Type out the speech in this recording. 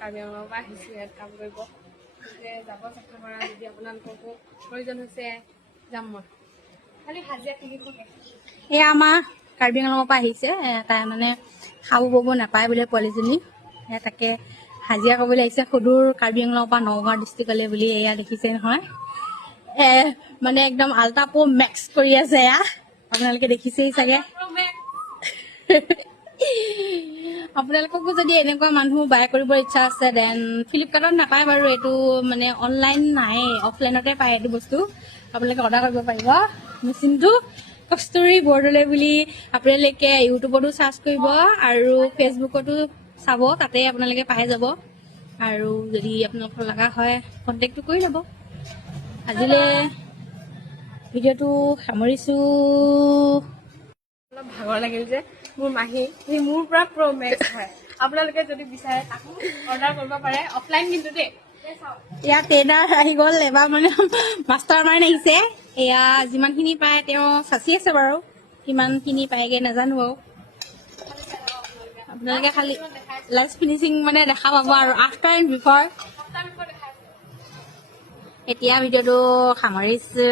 কাৰ্বি আংলঙৰ পৰা আহিছোঁ ইয়াত কাম কৰিব যাব চেষ্টা কৰা যদি আপোনালোককো প্ৰয়োজন হৈছে যাম মই খালি হাজিৰা কিনিবগৈ এয়া আমাৰ কাৰ্বি আংলঙৰ পৰা আহিছে তাই মানে খাব বব নাপায় বোলে পোৱালীজনী তাকে হাজিৰা কৰিবলৈ আহিছে সুদূৰ কাৰ্বি আংলঙৰ পৰা নগাঁও ডিষ্ট্ৰিক্টলৈ বুলি এয়া দেখিছে নহয় মানে একদম আল্ট্ৰা প্ৰ মেক্স কৰি আছে এয়া আপোনালোকে দেখিছেই চাগে আপোনালোককো যদি এনেকুৱা মানুহ বাই কৰিব ইচ্ছা আছে দেন ফ্লিপকাৰ্টত নাপায় বাৰু এইটো মানে অনলাইন নাই অফলাইনতে পায় এইটো বস্তু আপোনালোকে অৰ্ডাৰ কৰিব পাৰিব মেচিনটো কস্তুৰী বৰদলৈ বুলি আপোনালোকে ইউটিউবতো চাৰ্চ কৰিব আৰু ফেচবুকতো চাব তাতে আপোনালোকে পাই যাব আৰু যদি আপোনালোকৰ লগা হয় কণ্টেক্টটো কৰি ল'ব আজিলৈ ভিডিঅ'টো সামৰিছোঁ অলপ ভাগৰ লাগিল যে মোৰ মাহী সি মোৰ পৰা প্ৰ' মেক্স হয় আপোনালোকে যদি বিচাৰে তাকো অৰ্ডাৰ কৰিব পাৰে অফলাইন কিন্তু দেই ইয়াত ট্ৰেইনাৰ আহি গ'ল এবাৰ মানে মাষ্টাৰ মাইণ্ড আহিছে এয়া যিমানখিনি পায় তেওঁ চাচি আছে বাৰু কিমানখিনি পায়গৈ নাজানো বাৰু আপোনালোকে খালি লাষ্ট ফিনিচিং মানে দেখা পাব আৰু আফটাৰ এণ্ড বিফৰ এতিয়া ভিডিঅ'টো সামৰিছোঁ